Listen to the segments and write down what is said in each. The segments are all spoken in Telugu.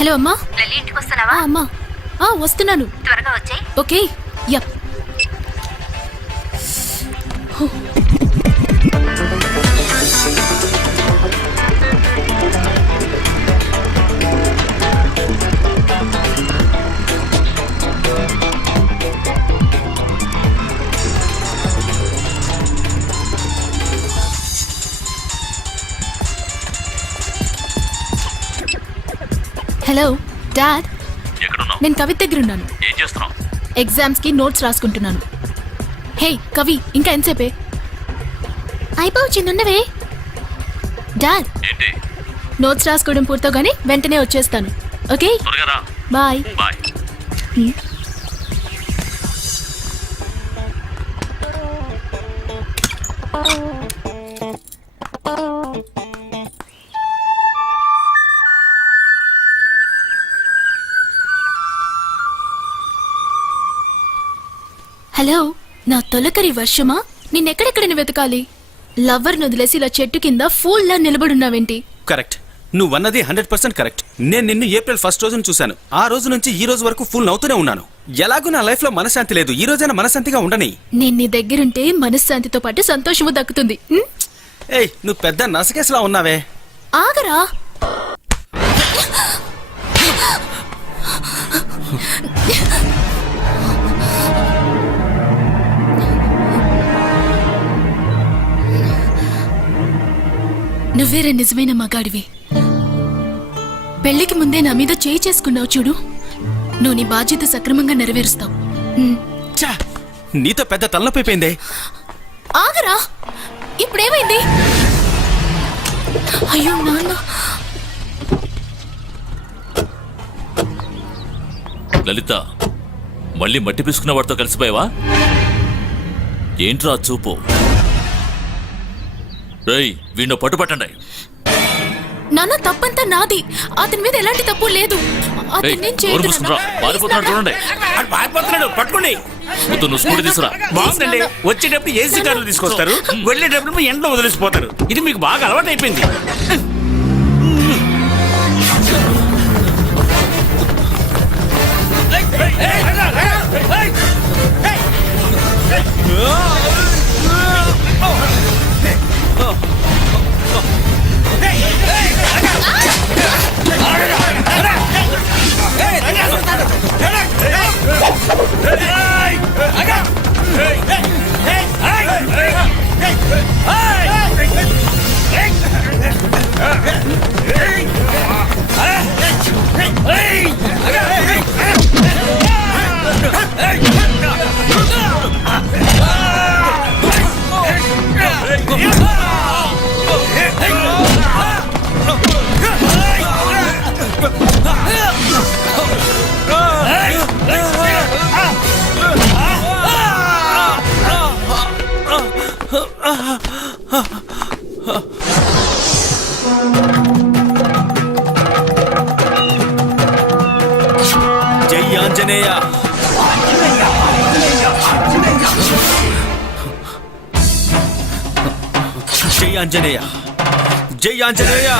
హలో అమ్మా. లలి ఇంటికి వస్తున్నావా? అమ్మా వస్తున్నాను. త్వరగా వచ్చేయ్. ఓకే. యప్. Hello dad. నేను కవి దగ్గర ఉన్నాను. ఏం చేస్తున్నావు? ఎగ్జామ్స్ కి నోట్స్ రాసుకుంటున్నాను. హే కవి, ఇంకా ఎంతసేపే? అయిపోవచ్చిందున్నవే డాడ్. ఏంటి? నోట్స్ రాసుకోవడం పూర్తోగానే వెంటనే వచ్చేస్తాను. Okay bye. బాయ్. హలో, నా తొలకరి వర్షమా? నిన్నెక్కడెక్కడని వెతకాలి? లవ్వర్ వదిలేసి ఇలా చెట్టు కింద ఫూల్ లా నిలబడున్నావేంటి? కరెక్ట్, నువ్వన్నది 100% కరెక్ట్. నేను నిన్ను ఏప్రిల్ 1 రోజున చూశాను. ఆ రోజు నుంచి ఈ రోజు వరకు ఫుల్ నవ్వుతూనే ఉన్నాను. ఎలాగూ నా లైఫ్ లో మనశ్శాంతి లేదు. ఈ రోజైనా మనశ్శాంతిగా ఉండని. నేను నీ దగ్గరుంటే మనశ్శాంతితో పాటు సంతోషము దక్కుతుంది. ఏయ్, నువ్వు పెద్ద నసకేసలా ఉన్నావే. ఆగరా. నువ్వేరే నిజమైన మగాడివి. పెళ్లికి ముందే నా మీద చేయి చేసుకున్నావు చూడు. నువ్వు నీ బాధ్యత సక్రమంగా నెరవేరుస్తావు. నీతో పెద్ద తలనొప్పైపోయిందే. ఆగరా. ఇప్పుడేమైంది? అయ్యో నాన్న. లలిత, మళ్ళీ మట్టి పిసుకున్న వాడితో కలిసిపోయావా? ఏంట్రా చూపు? రేయ్, వీణ్ణి పట్టుపట్టండి. నాన్న, తప్పంతా నాది. అతని మీద ఎలాంటి తప్పు లేదు. చూడండి, పట్టుకోండి. నువ్వు స్కూటీ తీసుకురా. బాగుందండి. వచ్చేటప్పుడు ఏసీ కార్లు తీసుకొస్తారు, వెళ్ళేటప్పుడు ఎండలో వదిలేసిపోతారు. ఇది మీకు బాగా అలవాటు అయిపోయింది. జై ఆంజనేయ. జై ఆంజనేయ. జై ఆంజనేయ.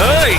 Hey!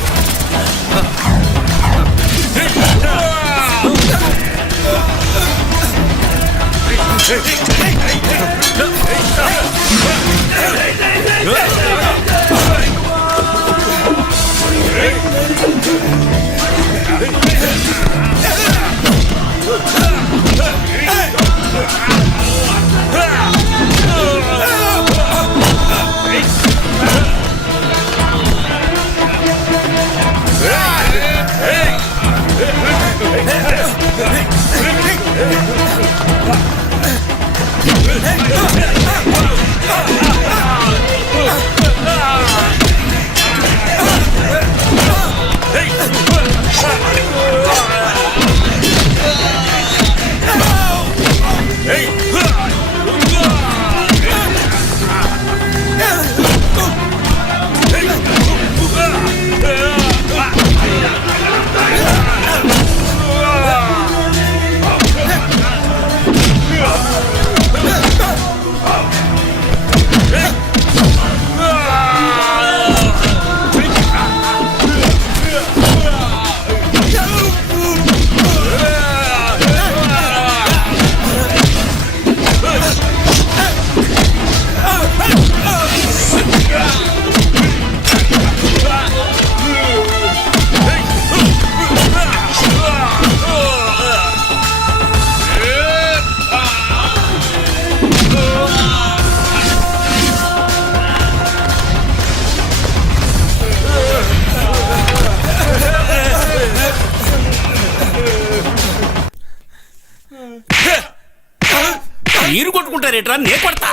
కొడతారేట్రా నే కొడతా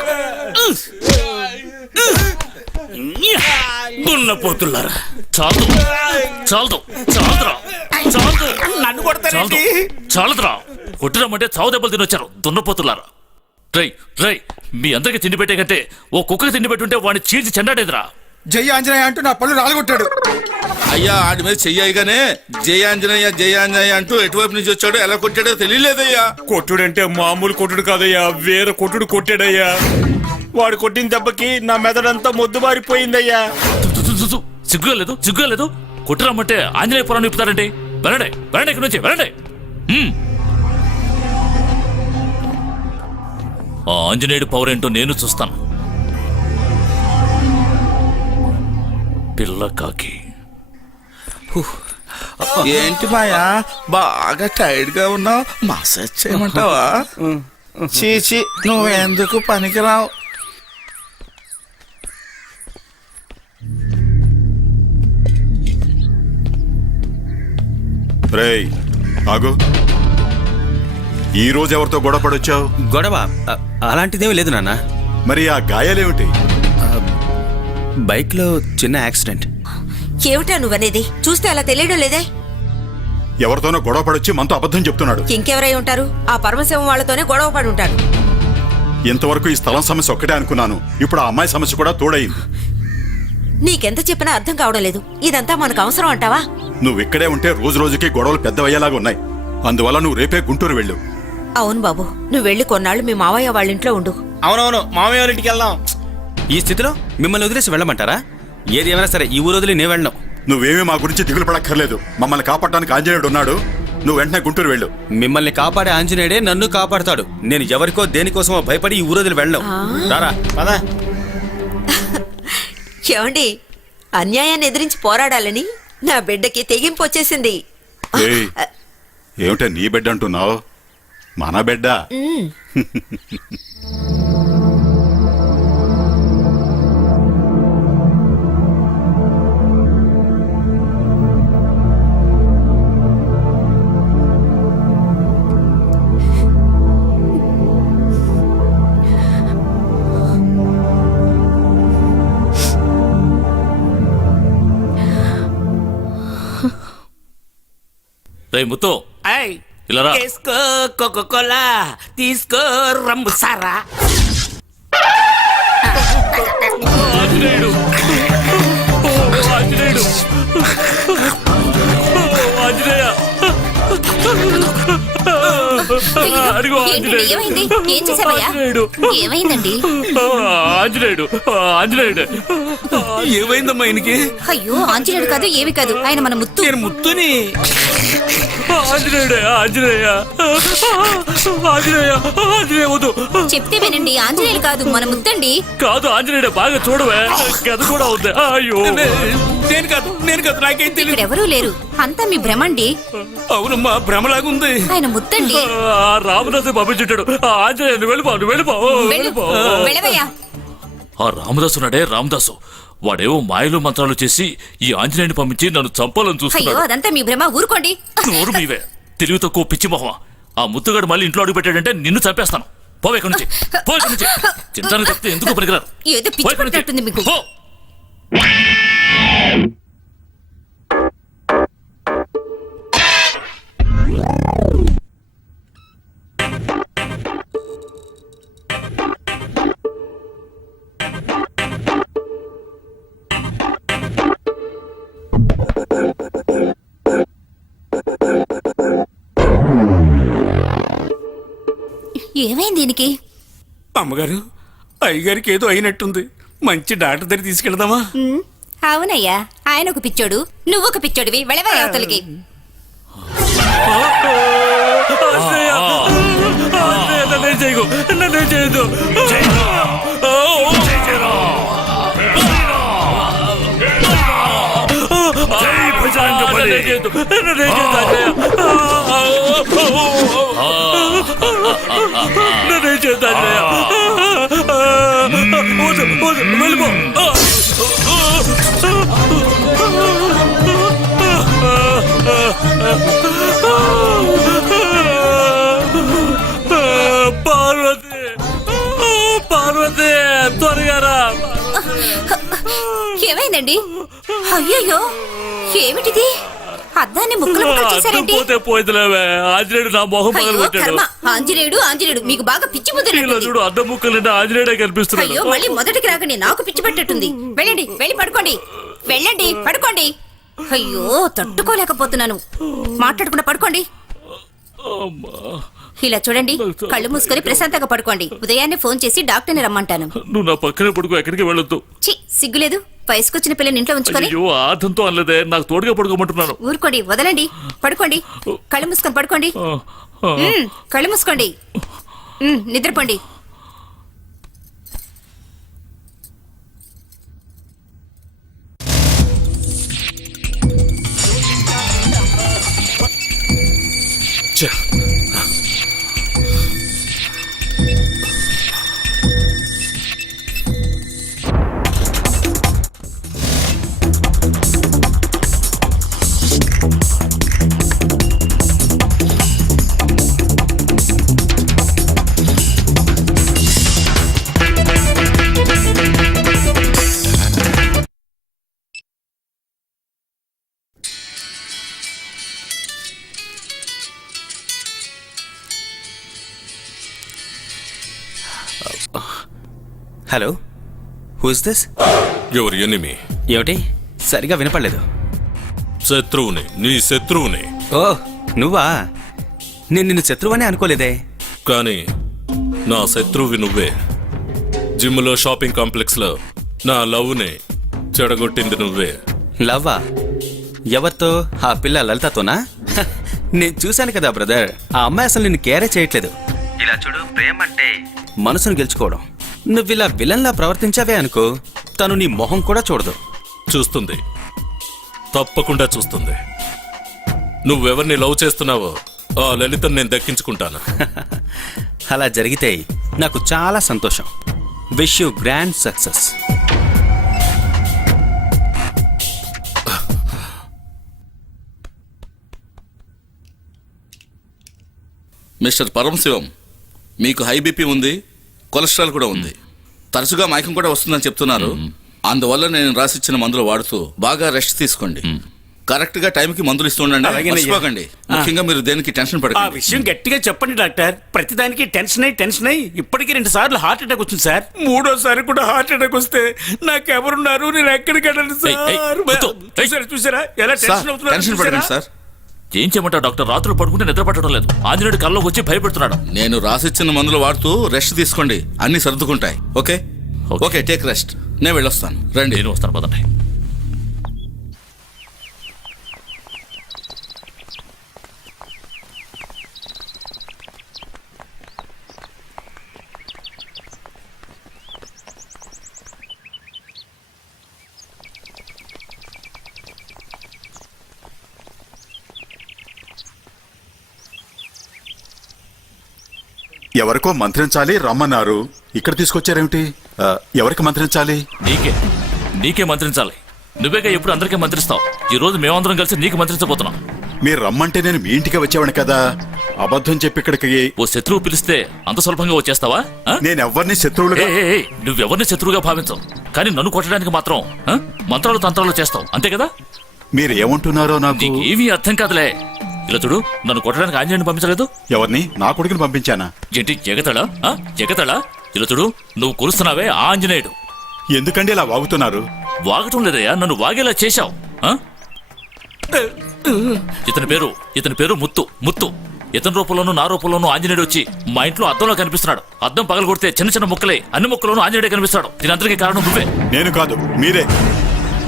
దున్నపోతులారా చాలు చాలదు చాలదురా చాలదు నన్ను కొడతారేంటి చాలదురా కొట్టిరమ్మంటే చావు దెబ్బలు తినొచ్చారు దున్నపోతులారా. రై రై మీ అందరికి తిండి పెట్టే కంటే ఓ కుక్కకి తిండి పెట్టుంటే వాడిని చీల్చి చెండాడేదిరా. జై ఆంజనేయ అంటూ నా పళ్ళు రాలగొట్టాడు. అయ్యా ఆడి మీద చెయ్యగానే జయాంజనేయ అంటూ ఎటువైపు నుంచి వచ్చాడో ఎలా కొట్టాడో తెలియలేదయ్యా. కొట్టుడంటే మామూలు కొట్టుడు కాదయ్యా, వేరే కొట్టుడు కొట్టాడయ్యా. వాడు కొట్టిన దెబ్బకి నా మెదడంతా మొద్దుబారిపోయిందయ్యా. సిగ్గుగా లేదు కొట్టిరమ్మంటే ఆంజనేయపురం నిప్పుతారండి. వెళ్ళండి వెళ్ళండి ఇక్కడి నుంచి వెళ్ళండి. ఆ ఆంజనేయుడు పవర్ ఏంటో నేను చూస్తాను. పిల్ల కాకి ఏంటి మాయా బాగా టైర్డ్ గా ఉన్నావు, మసాజ్ చేయమంటావా? చీచి నువ్వెందుకు పనికిరావు. రేయ్ ఆగు. ఈ రోజు ఎవరితో గొడవ పడొచ్చావు? గొడవ అలాంటిదేమీ లేదు నాన్న. మరి ఆ గాయాలేమిటి? బైక్ లో చిన్న యాక్సిడెంట్. ఏమిటా నువ్వనేది? చూస్తే అలా తెలియడం లేదే. ఎవరితోనో గొడవ పడొచ్చి మనతో అబద్ధం చెప్తున్నాడు. ఇంకెవరై ఉంటారు? ఆ పరమశివం వాళ్ళతోనే గొడవ పడి ఉంటాడు. ఇంతవరకు ఈ స్థలం సమస్య ఒక్కటే అనుకున్నాను, ఇప్పుడు ఆ అమ్మాయి సమస్య కూడా తోడైంది. నీకెంత చెప్పినా అర్థం కావడం లేదు. ఇదంతా మనకు అవసరం అంటావా? నువ్వు ఇక్కడే ఉంటే రోజు రోజుకి గొడవలు పెద్దవయ్యేలాగా ఉన్నాయి. అందువల్ల నువ్వు రేపే గుంటూరు వెళ్ళు. అవును బాబు, నువ్వు వెళ్ళి కొన్నాళ్ళు మీ మావయ్య వాళ్ళ ఇంట్లో ఉండు. అవునవును, మామయ్య వాళ్ళ ఇంటికి వెళ్దాం. ఈ స్థితిలో మిమ్మల్ని వదిలేసి వెళ్ళమంటారా? ఏది ఏమైనా సరే ఈ ఊరు వదిలి నేను వెళ్ళను. నువ్వేమీ మా గురించి దిగులు పడక్కర్లేదు. మమ్మల్ని కాపాడడానికి ఆంజనేయుడు ఉన్నాడు. నువ్వు వెంటనే గుంటూరు వెళ్ళు. మిమ్మల్ని కాపాడే ఆంజనేయుడే నన్ను కాపాడతాడు. నేను ఎవరికో దేనికోసమో భయపడి ఈ ఊరు వదిలి వెళ్ళను. రారా పదా. ఏమండి, అన్యాయాన్ని ఎదిరించి పోరాడాలని నా బిడ్డకి తెగింపు వచ్చేసింది. ఏయ్, ఏమిటా నీ బిడ్డ అంటున్నావు? మన బిడ్డ. రే ముత్తు ఇలా రా. తీసుకో కోకోకోలా, తీసుకో రమ్ము సారా. ఆంజనేయుడు ఆంజనేయుడు ఆంజనేయ అడిగో ఆంజనేయుడు ఏమైందండి? ఆంజనేయుడు ఆంజనేయుడు ఏమైందమ్మా ఆయనకి? అయ్యో ఆంజనేయుడు కాదు, ఏమి కాదు, ఆయన మన ముత్తు. నేను ముత్తుని. ఆంజనేయుడే ఆంజనేయ ఆంజనేయ ఆంజనేయ వద్దు. చెప్తే వినండి, ఆంజనేయులు కాదు, మన ముత్తండి. కాదు ఆంజనేయుడే, బాగా చూడవే, గద కూడా ఉంది. అయ్యో నేను కాదు నాకేం తెలియదు. ఇక్కడ ఎవరూ లేరు, అంతా మీ భ్రమండి. అవునమ్మా, భ్రమలాగుంది. ఆయన ముత్తండి. రామదాసు పంపించుంటాడు. ఆంజనేయ నువ్వు వెళ్ళిపో వెళ్ళవయ్యా. ఆ రామదాసు ఉన్నాడే, రామదాసు వాడేవో మాయలు మంత్రాలు చేసి ఈ ఆంజనేయుని పంపించి నన్ను చంపాలని అయ్యో చూస్తున్నాడు. అదంతా మీ భ్రమ, ఊరుకోండి. నోరు మీవే, తెలివి తక్కువ పిచ్చి మొహమా. ఆ ముత్తుగాడు మళ్ళీ ఇంట్లో అడుగు పెట్టాడంటే నిన్ను చంపేస్తాను. పోవే ఇక్కడి నుంచి, పో ఇక్కడి నుంచి. చింతన చెప్తే ఎందుకు పనికిరారు. ఏదో పిచ్చి పట్టినట్టుంది మీకు. పో. ఏమైంది దీనికి? అమ్మగారు, అయ్యగారికి ఏదో అయినట్టుంది. మంచి డాక్టర్ దగ్గర తీసుకెళ్దామా? అవునయ్యా, ఆయన ఒక పిచ్చోడు, నువ్వు ఒక పిచ్చోడివి. వెళ్ళవయ్యా అవతలికి. ఆంజనేయ, ఆంజనేయ, నన్నేం చేయకు, నన్నేం చేయొద్దు. నన్నేం చేయొద్దు, నన్నేం చేయొద్దు ఆంజనేయ. నన్నేం చేయొద్దు ఆంజనేయ. వద్దు, వద్దు, వెళ్ళిపో. పార్వతి, ఏమైందండి? అయ్యయ్యో, ఏమిటిది? అద్దాన్ని ముక్కలు ముక్కలు చేశారేంటి? పోతే పోయిందిలేవే, ఆంజనేయుడు నా మొహం అయ్యో పగలగొట్టాడు. కర్మ! ఆంజనేయుడు మీకు బాగా పిచ్చి ముద్ర. చూడు అద్దం ముక్కలు ఆంజనేయుడే కనిపిస్తున్నాడు. అయ్యో, మళ్ళీ మొదటికి రాకండి, నాకు పిచ్చి పట్టేట్టుంది. వెళ్ళండి, వెళ్ళి పడుకోండి. వెళ్ళండి, పడుకోండి. అయ్యో, తట్టుకోలేకపోతున్నాను. మాట్లాడకుండా పడుకోండి. ఇలా చూడండి, కళ్ళు మూసుకొని ప్రశాంతంగా పడుకోండి. ఉదయాన్నే ఫోన్ చేసి డాక్టర్ని రమ్మంటాను. నువ్వు నా పక్కనే పడుకో, ఎక్కడికి వెళ్ళొద్దు. చి, సిగ్గులేదు? వయసుకొచ్చిన పిల్లని ఇంట్లో ఉంచుకొని. అయ్యో, ఆదంతో అనలేదే, నాకు తోడుగా పడుకోమంటున్నాను. ఊరుకోండి, వదలండి. పడుకోండి, కళ్ళు మూసుకొని పడుకోండి. కళ్ళు మూసుకోండి, నిద్రపోండి. Hello, who is this? ఎవరు ఎనిమి? ఏమిటి సరిగా వినపడలేదు. శత్రువుని, నీ శత్రువుని. ఓ, నువ్వా? నేను నిన్ను శత్రువనే అనుకోలేదే. కానీ నా శత్రువి నువ్వే. జిమ్లో, షాపింగ్ కాంప్లెక్స్ లో నా లవ్ని చెడగొట్టింది నువ్వే. లవ్వా? ఎవరితో? ఆ పిల్ల లలితతోనా? హ, నేను చూశాను కదా బ్రదర్, ఆ అమ్మాయి అసలు నిన్ను కేరే చేయట్లేదు. ఇలా చూడు, ప్రేమ అంటే మనసును గెలుచుకోవడం. నువ్విలా విలన్లా ప్రవర్తించావే అనుకో, తను నీ మొహం కూడా చూడదు. చూస్తుంది, తప్పకుండా చూస్తుంది. నువ్వెవరిని లవ్ చేస్తున్నావో ఆ లలితను నేను దక్కించుకుంటాను. అలా జరిగితే నాకు చాలా సంతోషం. Wish you grand success. Mister Paramasivam, మీకు హై బీపీ ఉంది, కొలెస్ట్రాల్ కూడా ఉంది, తరచుగా మైకం కూడా వస్తుందని చెప్తున్నారు. అందువల్ల నేను రాసిచ్చిన మందులు వాడుతూ బాగా రెస్ట్ తీసుకోండి. కరెక్ట్ గా టైంకి మందులు ఇస్తూ ఉండండి. మర్చిపోకండి. ముఖ్యంగా మీరు దేనికి టెన్షన్ ఆ పడకండి. విషయం గట్టిగా చెప్పండి డాక్టర్. ప్రతిదానికి టెన్షన్ అయ్యి ఇప్పటికీ 2 సార్లు హార్ట్ అటాక్ వచ్చింది సార్. 3ఓసారి కూడా హార్ట్ అటాక్ వస్తే నాకెవరున్నారు, నేను ఎక్కడికి వెళ్ళను సార్. చూసారా ఎలా సార్, టెన్షన్ పడకండి సార్. ఏం చేయమంటావు డాక్టర్? రాత్రులు పడుకుంటే నిద్ర పట్టడం లేదు. ఆంజనేయుడు కల్లోకి వచ్చి భయపెడుతున్నాడు. నేను రాసిచ్చిన మందులు వాడుతూ రెస్ట్ తీసుకోండి, అన్ని సర్దుకుంటాయి. Okay okay, take rest. నేను వెళ్ళొస్తాను. రండి. నేను వస్తాను, పదండి. ఎవరికో మంత్రించాలి రమ్మన్నారు, ఇక్కడ తీసుకొచ్చారేమిటి? ఎవరికి మంత్రించాలి? నీకే మంత్రించాలి. నువ్వేగా ఎప్పుడు అందరికీ మంత్రిస్తావు. ఈ రోజు మేమందరం కలిసి నీకు మంత్రించబోతున్నాం. మీరు రమ్మంటే నేను మీ ఇంటికి వచ్చేవాడిని కదా. అబద్ధం చెప్పి ఇక్కడికి ఓ శత్రువు పిలిస్తే అంత సులభంగా వచ్చేస్తావా? నేను ఎవరిని శత్రువులుగా నువ్వెవరిని శత్రువుగా భావించవు, కానీ నన్ను కొట్టడానికి మాత్రం మంత్రాలు తంత్రాలు చేస్తావు, అంతే కదా? మీరు ఏమంటున్నారో నాకు ఏమీ అర్థం కాదులే. ఇలా చూడు, నన్ను కొట్టడానికి ఆంజనేయుని పంపించలేదు. ఎవరిని? నా కొడుకుని పంపించానా? ఏంటి ఎగతాళా? ఎగతాళా? ఇలా చూడు, నువ్వు కొలుస్తున్నావే ఆ ఆంజనేయుడు. ఎందుకండి ఇలా వాగుతున్నారు? వాగటం లేదయ్యా, నన్ను వాగేలా చేశావు. ఇతని పేరు ముత్తు. ఇతని రూపంలోనూ నా రూపంలోనూ ఆంజనేయుడు వచ్చి మా ఇంట్లో అద్దంలో కనిపిస్తున్నాడు. అద్దం పగల కొడితే చిన్న చిన్న ముక్కలే అన్ని ముక్కలోనూ ఆంజనేయుడే కనిపిస్తాడు. దీనంతటికీ కారణం నువ్వే. నేను కాదు, మీరే.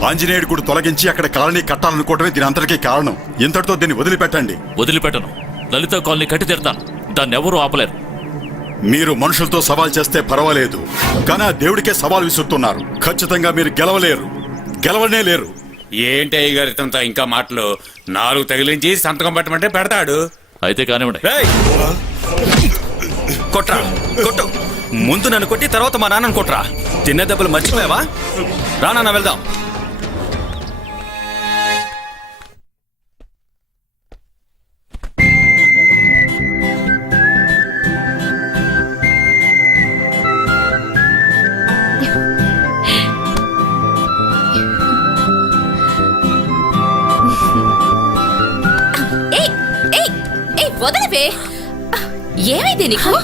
ఆంజనేయుడు కూడా తొలగించి అక్కడ కాలనీ కట్టాలనుకోవడమే దీని అంతటికీ కారణం. ఇంతటితో దీన్ని వదిలిపెట్టండి. వదిలిపెట్టను. లలిత కాలనీ కట్టి తీరుతాను. దాన్ని ఎవరూ ఆపలేరు. మీరు మనుషులతో సవాల్ చేస్తే పర్వాలేదు, కానీ ఆ దేవుడికే సవాల్ విసురుతున్నారు. ఖచ్చితంగా మీరు గెలవనే లేరు. ఏంటి అయ్య గారి ఇతంతా ఇంకా మాటలు? 4 తగిలించి సంతకం పెట్టమంటే పెడతాడు. అయితే కానివ్వండి. కొట్రా, కొట్టు. ముందు నన్ను కొట్టి తర్వాత మా నాన్నను కొట్రా. తిన్న దెబ్బలు మర్చిపోయావా? రా నాన్న, వెళ్దాం. వదలవే. ఏమైంది నీకు?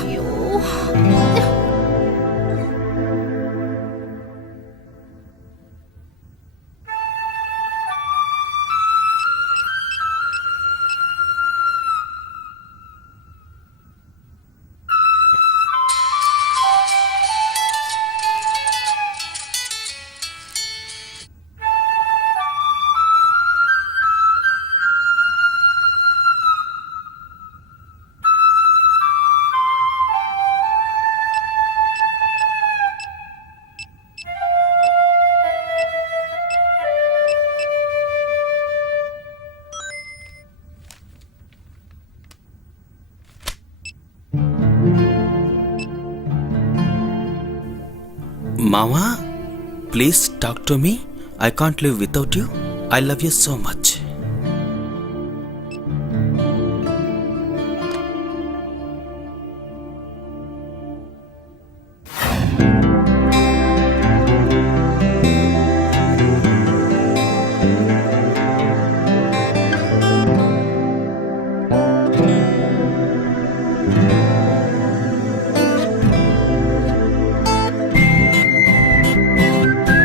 మామా please talk to me. I can't live without you. I love you so much.